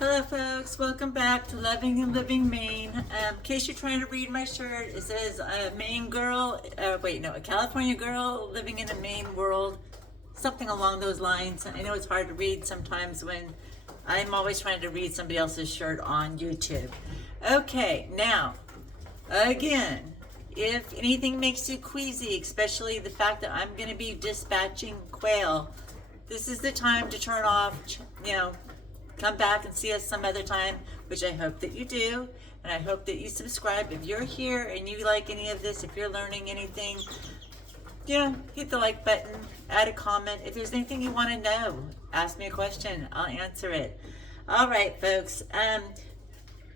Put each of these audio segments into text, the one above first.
Hello folks, welcome back to Loving and Living Maine. In case you're trying to read my shirt, it says a Maine girl, a California girl living in a Maine world. Something along those lines. I know it's hard to read sometimes when I'm always trying to read somebody else's shirt on YouTube. Okay, now, again, if anything makes you queasy, especially the fact that I'm going to be dispatching quail, this is the time to turn off, come back and see us some other time, which I hope that you do. And I hope that you subscribe if you're here and you like any of this, if you're learning anything, hit the like button, add a comment. If there's anything you want to know, ask me a question, I'll answer it. All right, folks,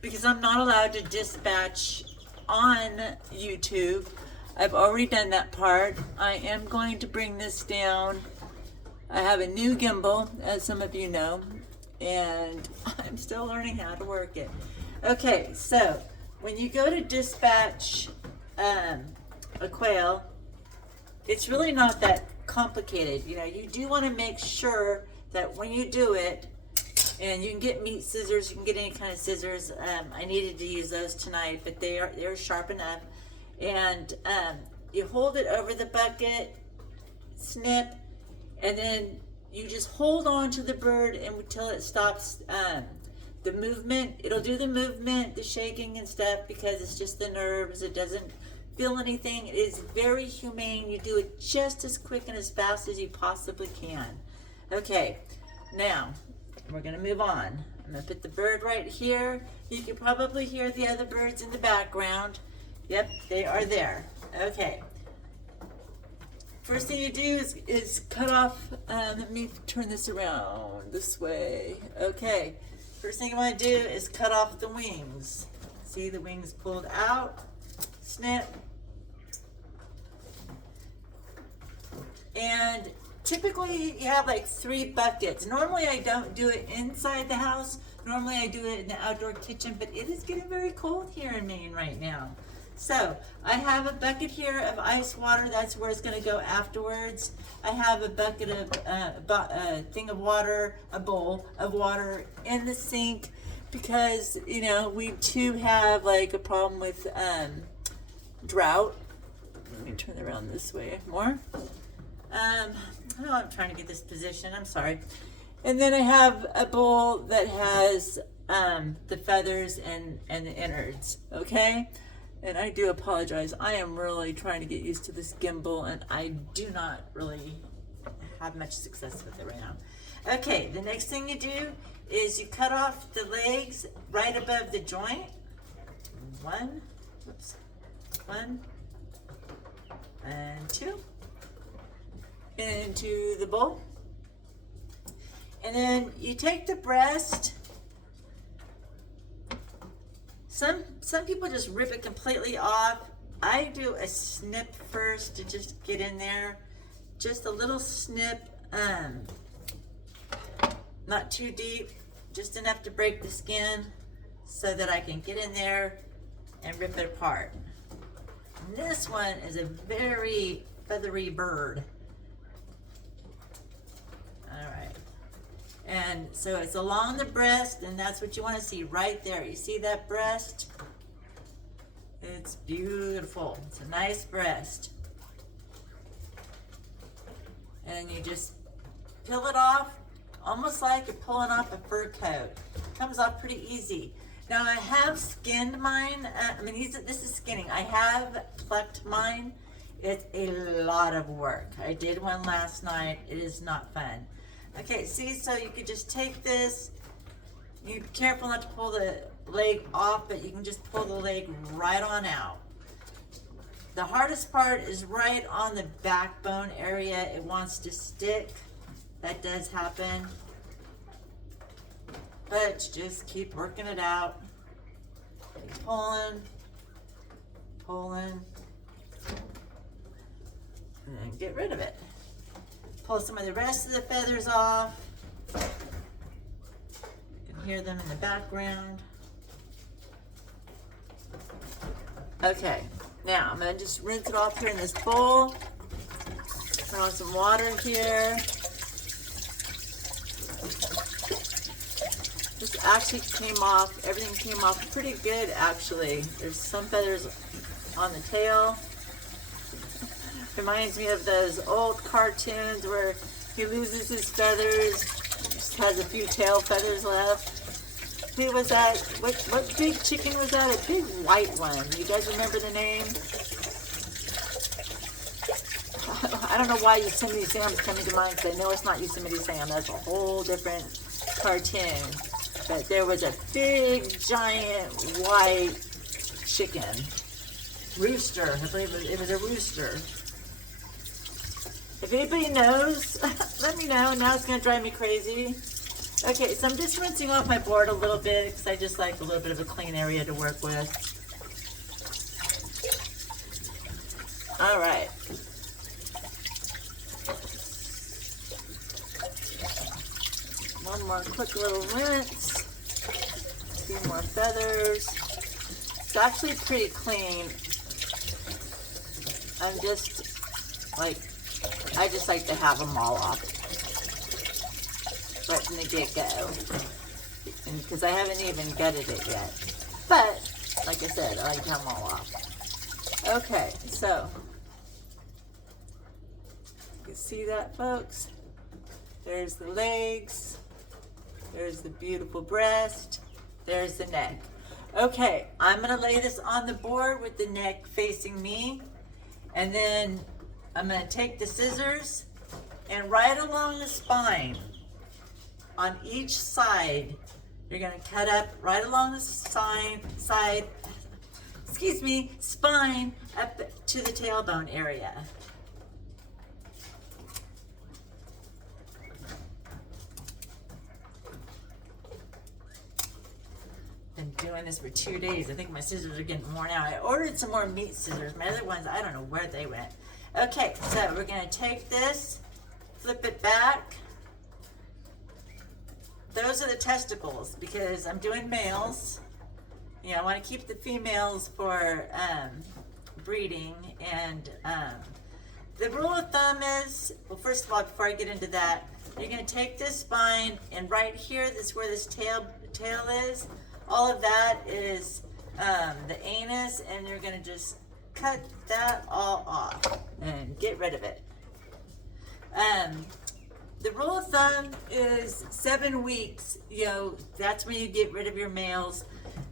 because I'm not allowed to dispatch on YouTube, I've already done that part. I am going to bring this down. I have a new gimbal, as some of you know, and I'm still learning how to work it. Okay, so when you go to dispatch a quail, it's really not that complicated. You do want to make sure that when you do it, and you can get meat scissors, you can get any kind of scissors. I needed to use those tonight, but they're sharp enough. And you hold it over the bucket, snip, and then you just hold on to the bird until it stops the movement. It'll do the movement, the shaking and stuff, because it's just the nerves. It doesn't feel anything. It is very humane. You do it just as quick and as fast as you possibly can. Okay, now we're gonna move on. I'm gonna put the bird right here. You can probably hear the other birds in the background. Yep, they are there. Okay. First thing you do is cut off, let me turn this around this way. Okay, first thing you want to do is cut off the wings. See the wings pulled out, snip. And typically you have like 3 buckets. Normally I don't do it inside the house. Normally I do it in the outdoor kitchen, but it is getting very cold here in Maine right now. So I have a bucket here of ice water. That's where it's going to go afterwards. I have a bucket of a thing of water, a bowl of water in the sink, because we too have like a problem with drought. Let me turn it around this way more. I'm trying to get this position. I'm sorry. And then I have a bowl that has the feathers and the innards. Okay. And I do apologize. I am really trying to get used to this gimbal, and I do not really have much success with it right now. Okay, the next thing you do is you cut off the legs right above the joint. One, and 2. Into the bowl. And then you take the breast. Some people just rip it completely off. I do a snip first to just get in there. Just a little snip, not too deep, just enough to break the skin so that I can get in there and rip it apart. And this one is a very feathery bird. All right. And so it's along the breast, and that's what you want to see right there. You see that breast? It's beautiful. It's a nice breast. And you just peel it off, almost like you're pulling off a fur coat. It comes off pretty easy. Now I have skinned mine. This is skinning. I have plucked mine. It's a lot of work. I did one last night. It is not fun. Okay, see, so you could just take this. You be careful not to pull the leg off, but you can just pull the leg right on out. The hardest part is right on the backbone area. It wants to stick. That does happen. But just keep working it out. Keep pulling, and then get rid of it. Pull some of the rest of the feathers off. You can hear them in the background. Okay, now I'm gonna just rinse it off here in this bowl. Put on some water here. Just actually came off, everything came off pretty good actually. There's some feathers on the tail. Reminds me of those old cartoons where he loses his feathers, just has a few tail feathers left. Who was that? What big chicken was that? A big white one. You guys remember the name? I don't know why Yosemite Sam's coming to mind, because I know it's not Yosemite Sam. That's a whole different cartoon. But there was a big, giant, white chicken. Rooster. I believe it was a rooster. If anybody knows, let me know. Now it's going to drive me crazy. Okay, so I'm just rinsing off my board a little bit because I just like a little bit of a clean area to work with. All right. One more quick little rinse. A few more feathers. It's actually pretty clean. I'm just like, I just like to have them all off right from the get-go, because I haven't even gutted it yet. But like I said, I like to have them all off. Okay, so you can see that, folks. There's the legs. There's the beautiful breast. There's the neck. Okay, I'm gonna lay this on the board with the neck facing me, and then I'm gonna take the scissors and right along the spine on each side, you're gonna cut up right along the spine up to the tailbone area. Been doing this for 2 days. I think my scissors are getting worn out. I ordered some more meat scissors. My other ones, I don't know where they went. Okay, so we're gonna take this, flip it back. Those are the testicles because I'm doing males. You know, I want to keep the females for breeding. And the rule of thumb is, well, first of all, before I get into that, you're going to take this spine, and right here, this is where this tail is. All of that is the anus, and you're going to just cut that all off and get rid of it. The rule of thumb is 7 weeks, you know, that's when you get rid of your males,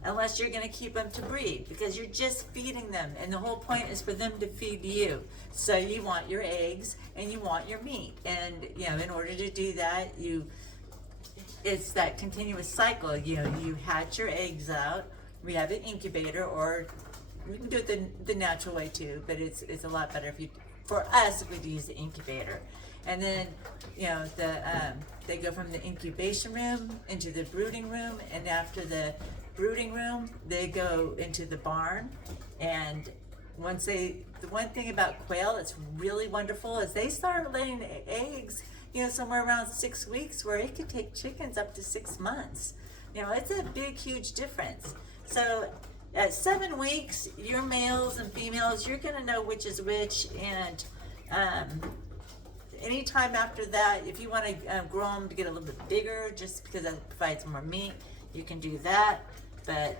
unless you're going to keep them to breed, because you're just feeding them, and the whole point is for them to feed you. So you want your eggs and you want your meat, and you know, in order to do that, it's that continuous cycle. You know, you hatch your eggs out. We have an incubator, or we can do it the natural way too, but it's a lot better for us if we use the incubator. And then, you know, they go from the incubation room into the brooding room, and after the brooding room, they go into the barn. And the one thing about quail that's really wonderful is they start laying eggs, you know, somewhere around 6 weeks, where it could take chickens up to 6 months. You know, it's a big, huge difference. So at 7 weeks, your males and females, you're gonna know which is which, and anytime after that, if you want to grow them to get a little bit bigger, just because that provides more meat, you can do that. But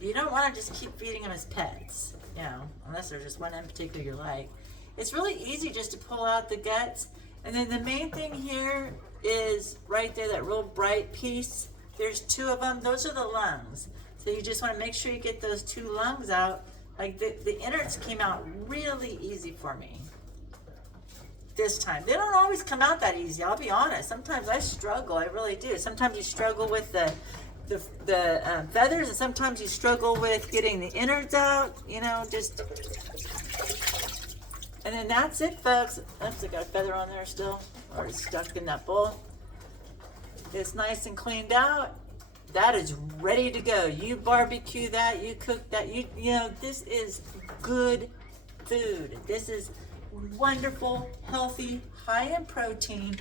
you don't want to just keep feeding them as pets, you know, unless there's just one in particular you like. It's really easy just to pull out the guts. And then the main thing here is right there, that real bright piece. There's 2 of them. Those are the lungs. So you just want to make sure you get those 2 lungs out. Like the innards came out really easy for me this time. They don't always come out that easy, I'll be honest. Sometimes I struggle, I really do. Sometimes you struggle with the feathers, and sometimes you struggle with getting the innards out, you know, just. And then that's it, folks. Oops, I got a feather on there still, or it's stuck in that bowl. It's nice and cleaned out. That is ready to go. You barbecue that, you cook that, you know, this is good food. This is wonderful, healthy, high in protein,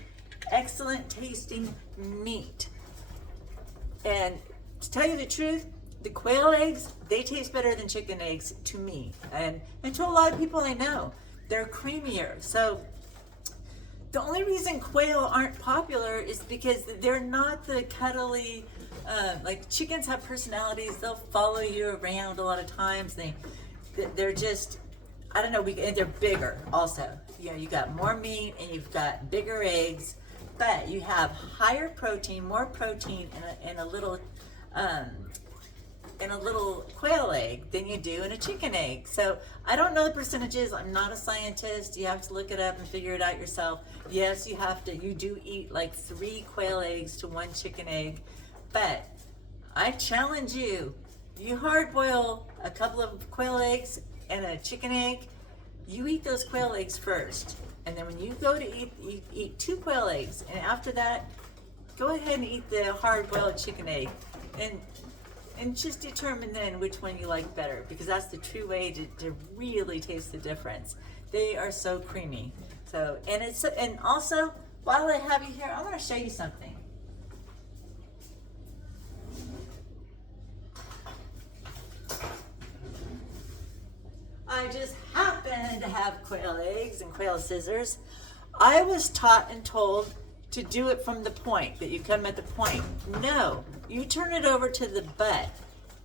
excellent tasting meat. And to tell you the truth, the quail eggs, they taste better than chicken eggs to me, and to a lot of people I know. They're creamier. So the only reason quail aren't popular is because they're not the cuddly, Like chickens have personalities. They'll follow you around a lot of times. They're just, I don't know, and they're bigger also. You know, you got more meat and you've got bigger eggs, but you have higher protein, more protein in a little quail egg than you do in a chicken egg. So I don't know the percentages. I'm not a scientist. You have to look it up and figure it out yourself. Yes, you do eat like 3 quail eggs to 1 chicken egg, but I challenge you. You hard boil a couple of quail eggs and a chicken egg, you eat those quail eggs first. And then when you go to eat 2 quail eggs, and after that, go ahead and eat the hard boiled chicken egg. And just determine then which one you like better, because that's the true way to really taste the difference. They are so creamy. So, and also, while I have you here, I want to show you something. I just happen to have quail eggs and quail scissors. I was taught and told to do it from the point, that you come at the point. No, you turn it over to the butt.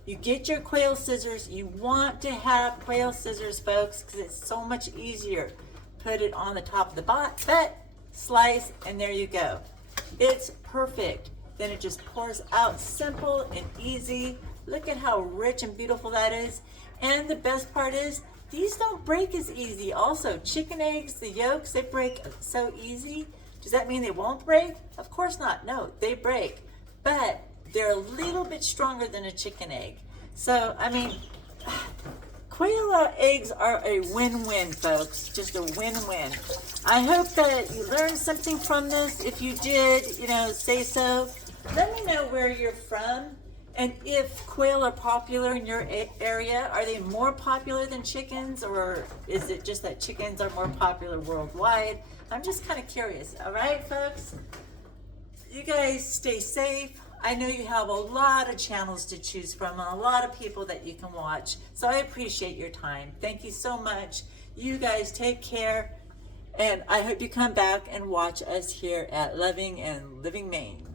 You get your quail scissors. You want to have quail scissors, folks, because it's so much easier. Put it on the top of the butt, slice, and there you go. It's perfect. Then it just pours out simple and easy. Look at how rich and beautiful that is. And the best part is, these don't break as easy. Also, chicken eggs, the yolks, they break so easy. Does that mean they won't break? Of course not. No, they break. But they're a little bit stronger than a chicken egg. So, I mean, quail eggs are a win-win, folks. Just a win-win. I hope that you learned something from this. If you did, say so. Let me know where you're from. And if quail are popular in your area, are they more popular than chickens, or is it just that chickens are more popular worldwide? I'm just kind of curious. All right, folks? You guys stay safe. I know you have a lot of channels to choose from and a lot of people that you can watch. So I appreciate your time. Thank you so much. You guys take care. And I hope you come back and watch us here at Loving and Living Maine.